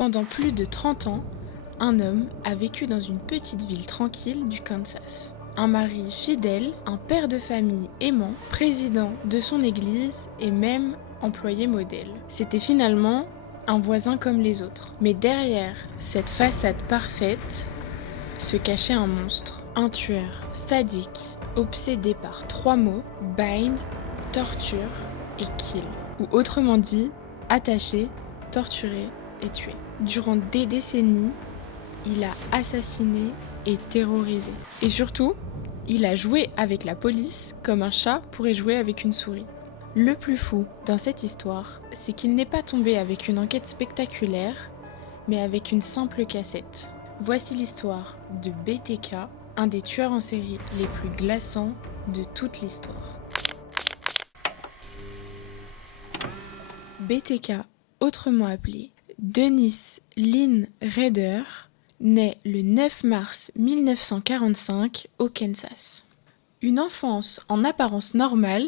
Pendant plus de 30 ans, un homme a vécu dans une petite ville tranquille du Kansas. Un mari fidèle, un père de famille aimant, président de son église et même employé modèle. C'était finalement un voisin comme les autres. Mais derrière cette façade parfaite se cachait un monstre. Un tueur sadique, obsédé par 3 mots, bind, torture et kill. Ou autrement dit, attacher, torturer et tuer. Durant des décennies, il a assassiné et terrorisé. Et surtout, il a joué avec la police comme un chat pourrait jouer avec une souris. Le plus fou dans cette histoire, c'est qu'il n'est pas tombé avec une enquête spectaculaire, mais avec une simple cassette. Voici l'histoire de BTK, un des tueurs en série les plus glaçants de toute l'histoire. BTK, autrement appelé Dennis Lynn Rader, naît le 9 mars 1945 au Kansas. Une enfance en apparence normale,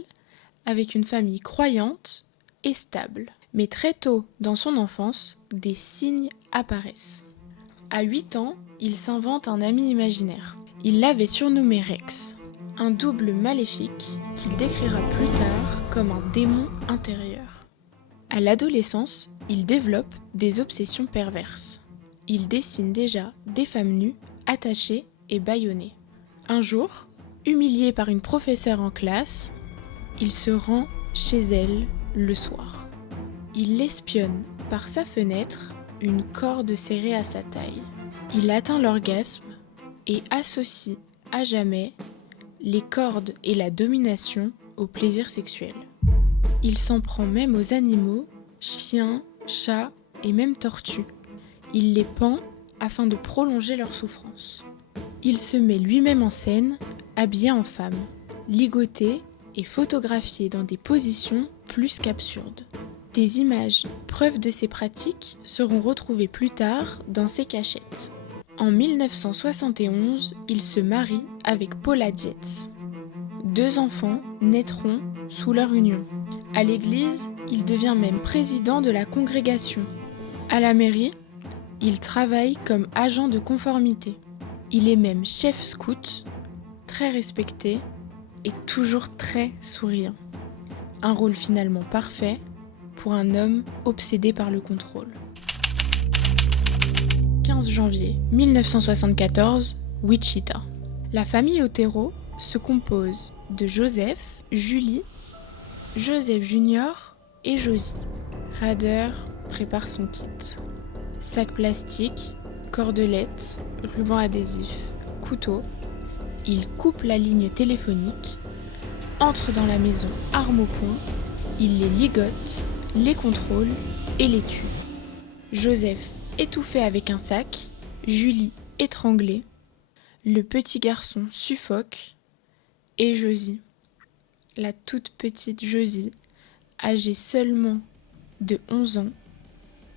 avec une famille croyante et stable. Mais très tôt dans son enfance, des signes apparaissent. À 8 ans, il s'invente un ami imaginaire. Il l'avait surnommé Rex, un double maléfique qu'il décrira plus tard comme un démon intérieur. À l'adolescence, il développe des obsessions perverses. Il dessine déjà des femmes nues, attachées et bâillonnées. Un jour, humilié par une professeure en classe, il se rend chez elle le soir. Il l'espionne par sa fenêtre, une corde serrée à sa taille. Il atteint l'orgasme et associe à jamais les cordes et la domination au plaisir sexuel. Il s'en prend même aux animaux, chiens, chats et même tortues. Il les pend afin de prolonger leur souffrance. Il se met lui-même en scène, habillé en femme, ligoté et photographié dans des positions plus qu'absurdes. Des images, preuves de ces pratiques, seront retrouvées plus tard dans ses cachettes. En 1971, il se marie avec Paula Dietz. 2 enfants naîtront sous leur union. À l'église, il devient même président de la congrégation. À la mairie, il travaille comme agent de conformité. Il est même chef scout, très respecté et toujours très souriant. Un rôle finalement parfait pour un homme obsédé par le contrôle. 15 janvier 1974, Wichita. La famille Otero se compose de Joseph, Julie, Joseph Jr. et Josie. Rader prépare son kit. Sac plastique, cordelettes, ruban adhésif, couteau. Il coupe la ligne téléphonique, entre dans la maison arme au poing, il les ligote, les contrôle et les tue. Joseph étouffé avec un sac, Julie étranglée, le petit garçon suffoque et Josie, la toute petite Josie, âgée seulement de 11 ans,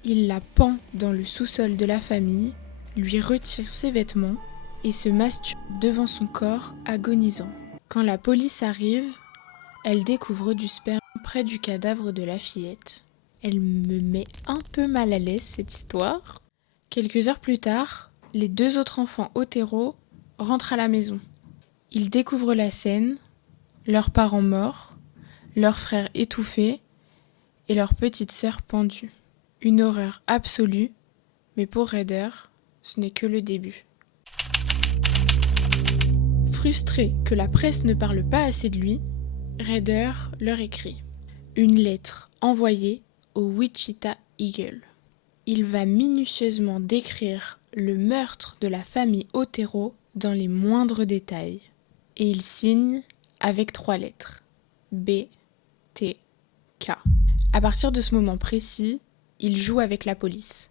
il la pend dans le sous-sol de la famille, lui retire ses vêtements et se masturbe devant son corps agonisant. Quand la police arrive, elle découvre du sperme près du cadavre de la fillette. Elle me met un peu mal à l'aise cette histoire. Quelques heures plus tard, les 2 autres enfants Otero rentrent à la maison. Ils découvrent la scène, leurs parents morts, leur frère étouffé et leur petite sœur pendue. Une horreur absolue, mais pour Rader, ce n'est que le début. Frustré que la presse ne parle pas assez de lui, Rader leur écrit une lettre envoyée au Wichita Eagle. Il va minutieusement décrire le meurtre de la famille Otero dans les moindres détails. Et il signe avec 3 lettres. B, T, K. À partir de ce moment précis, il joue avec la police.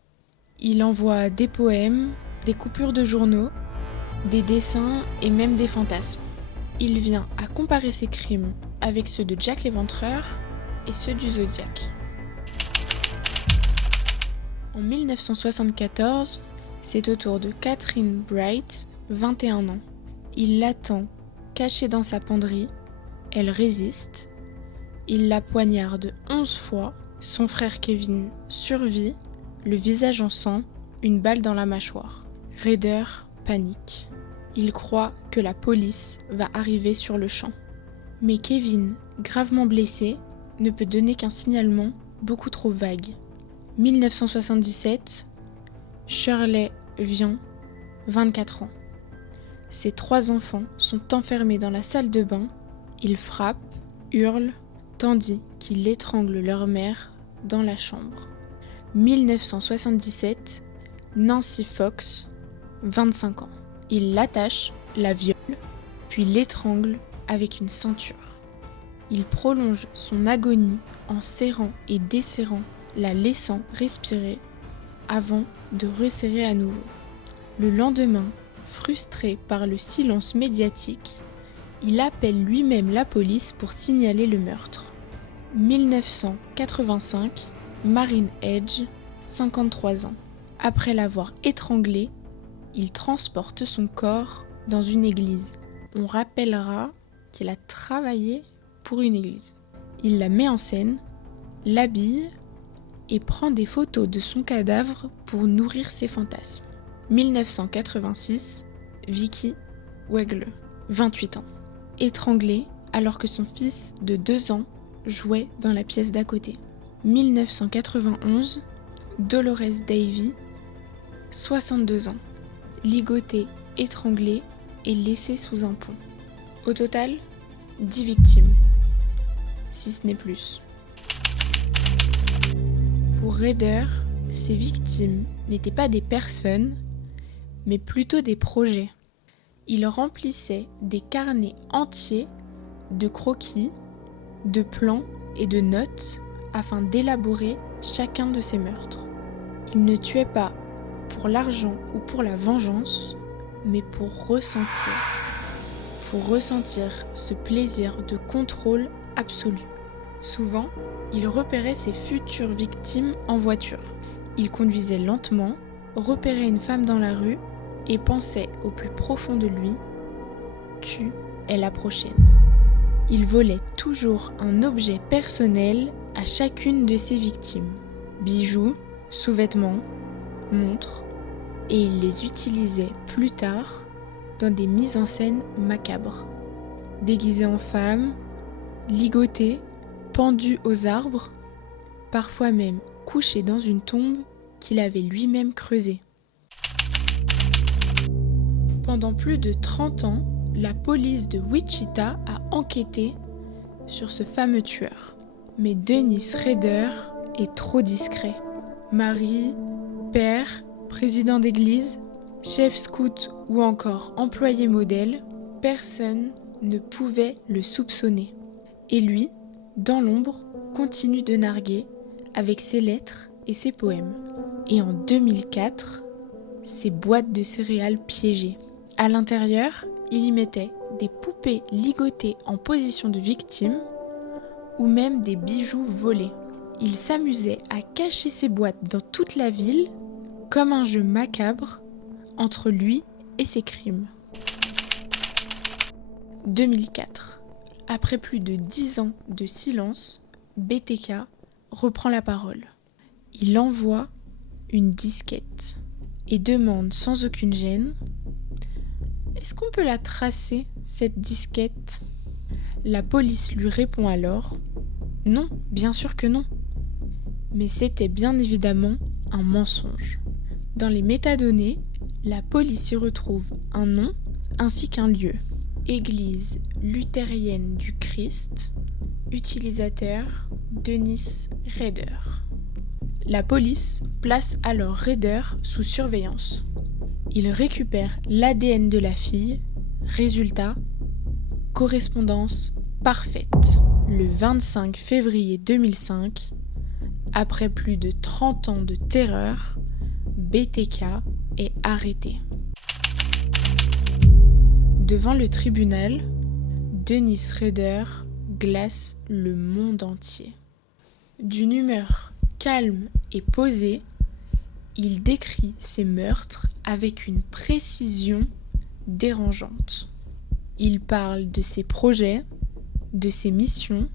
Il envoie des poèmes, des coupures de journaux, des dessins et même des fantasmes. Il vient à comparer ses crimes avec ceux de Jack l'Éventreur et ceux du Zodiac. En 1974, c'est au tour de Catherine Bright, 21 ans. Il l'attend, cachée dans sa penderie. Elle résiste. Il la poignarde 11 fois. Son frère Kevin survit. le visage en sang, une balle dans la mâchoire. Rader panique. Il croit que la police va arriver sur le champ. Mais Kevin, gravement blessé, ne peut donner qu'un signalement beaucoup trop vague. 1977, Shirley Vian, 24 ans. Ses 3 enfants sont enfermés dans la salle de bain. Ils frappent, hurlent, tandis qu'ils étranglent leur mère dans la chambre. 1977, Nancy Fox, 25 ans. Il l'attache, la viole, puis l'étrangle avec une ceinture. Il prolonge son agonie en serrant et desserrant, la laissant respirer avant de resserrer à nouveau. Le lendemain, frustré par le silence médiatique, il appelle lui-même la police pour signaler le meurtre. 1985, Marine Edge, 53 ans. Après l'avoir étranglé, il transporte son corps dans une église. On rappellera qu'il a travaillé pour une église. Il la met en scène, l'habille et prend des photos de son cadavre pour nourrir ses fantasmes. 1986, Vicky Wegle, 28 ans. Étranglée alors que son fils de 2 ans jouait dans la pièce d'à côté. 1991, Dolores Davy, 62 ans. Ligotée, étranglée et laissée sous un pont. Au total, 10 victimes, si ce n'est plus. Pour Rader, ces victimes n'étaient pas des personnes, mais plutôt des projets. Il remplissait des carnets entiers de croquis, de plans et de notes afin d'élaborer chacun de ces meurtres. Il ne tuait pas pour l'argent ou pour la vengeance, mais pour ressentir ce plaisir de contrôle absolu. Souvent, il repérait ses futures victimes en voiture. Il conduisait lentement, repérait une femme dans la rue et pensait au plus profond de lui « Tu es la prochaine ». Il volait toujours un objet personnel à chacune de ses victimes. Bijoux, sous-vêtements, montres, et il les utilisait plus tard dans des mises en scène macabres. Déguisé en femme, ligoté, pendu aux arbres, parfois même couché dans une tombe qu'il avait lui-même creusée. Pendant plus de 30 ans, la police de Wichita a enquêté sur ce fameux tueur. Mais Dennis Rader est trop discret. Mari, père, président d'église, chef scout ou encore employé modèle, personne ne pouvait le soupçonner. Et lui, dans l'ombre, continue de narguer avec ses lettres et ses poèmes. Et en 2004, ses boîtes de céréales piégées. À l'intérieur, il y mettait des poupées ligotées en position de victime ou même des bijoux volés. Il s'amusait à cacher ses boîtes dans toute la ville comme un jeu macabre entre lui et ses crimes. 2004. Après plus de 10 ans de silence, BTK reprend la parole. Il envoie une disquette et demande sans aucune gêne: est-ce qu'on peut la tracer, cette disquette ? La police lui répond alors: non, bien sûr que non. Mais c'était bien évidemment un mensonge. Dans les métadonnées, la police y retrouve un nom ainsi qu'un lieu. Église luthérienne du Christ, utilisateur Dennis Rader. La police place alors Rader sous surveillance. Il récupère l'ADN de la fille, résultat, correspondance parfaite. Le 25 février 2005, après plus de 30 ans de terreur, BTK est arrêté. Devant le tribunal, Dennis Rader glace le monde entier. D'une humeur calme et posée, il décrit ses meurtres avec une précision dérangeante. Il parle de ses projets, de ses missions.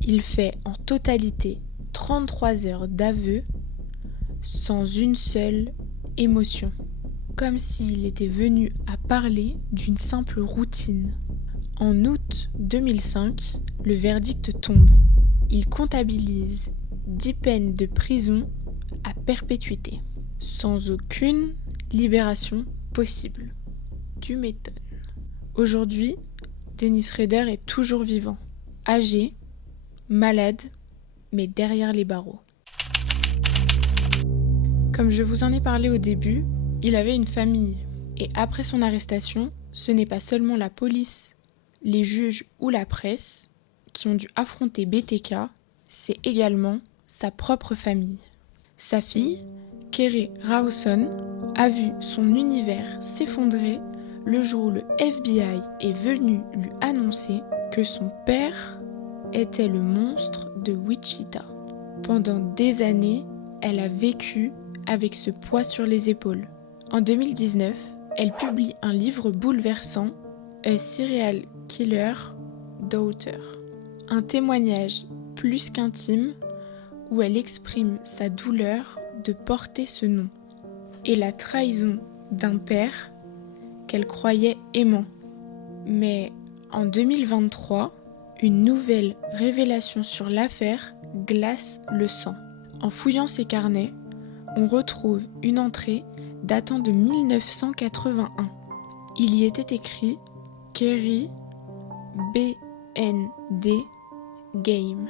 Il fait en totalité 33 heures d'aveux, sans une seule émotion, comme s'il était venu à parler d'une simple routine. En août 2005, le verdict tombe. Il comptabilise 10 peines de prison à perpétuité, sans aucune libération possible. Tu m'étonnes. Aujourd'hui, Dennis Rader est toujours vivant, âgé, malade, mais derrière les barreaux. Comme je vous en ai parlé au début, il avait une famille. Et après son arrestation, ce n'est pas seulement la police, les juges ou la presse qui ont dû affronter BTK, c'est également sa propre famille. Sa fille, Kerri Rawson, a vu son univers s'effondrer le jour où le FBI est venu lui annoncer que son père était le monstre de Wichita. Pendant des années, elle a vécu avec ce poids sur les épaules. En 2019, elle publie un livre bouleversant, A Serial Killer Daughter, un témoignage plus qu'intime où elle exprime sa douleur de porter ce nom et la trahison d'un père qu'elle croyait aimant. Mais en 2023, une nouvelle révélation sur l'affaire glace le sang. En fouillant ses carnets, on retrouve une entrée datant de 1981. Il y était écrit Kerri BND Game.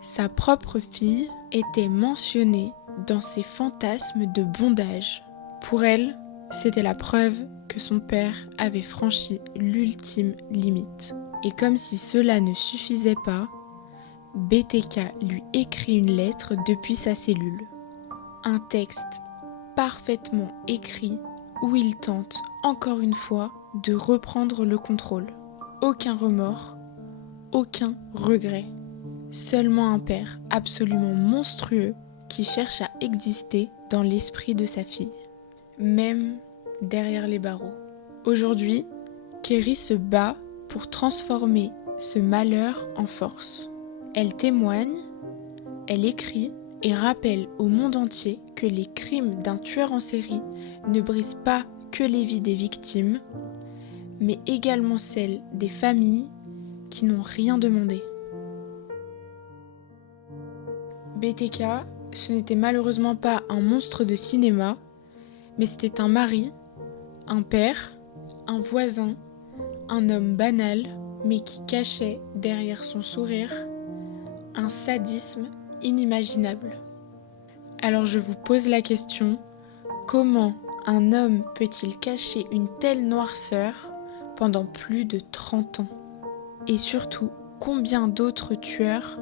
Sa propre fille était mentionnée dans ses fantasmes de bondage. Pour elle, c'était la preuve que son père avait franchi l'ultime limite. Et comme si cela ne suffisait pas, BTK lui écrit une lettre depuis sa cellule. Un texte parfaitement écrit où il tente encore une fois de reprendre le contrôle. Aucun remords, aucun regret. Seulement un père absolument monstrueux qui cherche à exister dans l'esprit de sa fille, même derrière les barreaux. Aujourd'hui, Kerri se bat pour transformer ce malheur en force. Elle témoigne, elle écrit et rappelle au monde entier que les crimes d'un tueur en série ne brisent pas que les vies des victimes, mais également celles des familles qui n'ont rien demandé. BTK, ce n'était malheureusement pas un monstre de cinéma, mais c'était un mari, un père, un voisin, un homme banal, mais qui cachait derrière son sourire un sadisme inimaginable. Alors je vous pose la question, comment un homme peut-il cacher une telle noirceur pendant plus de 30 ans ? Et surtout, combien d'autres tueurs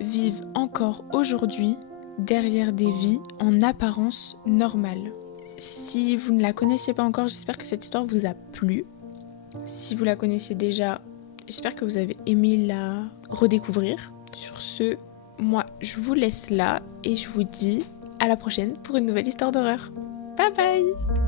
vivent encore aujourd'hui derrière des vies en apparence normales ? Si vous ne la connaissiez pas encore, j'espère que cette histoire vous a plu. Si vous la connaissiez déjà, j'espère que vous avez aimé la redécouvrir. Sur ce, moi, je vous laisse là et je vous dis à la prochaine pour une nouvelle histoire d'horreur. Bye bye!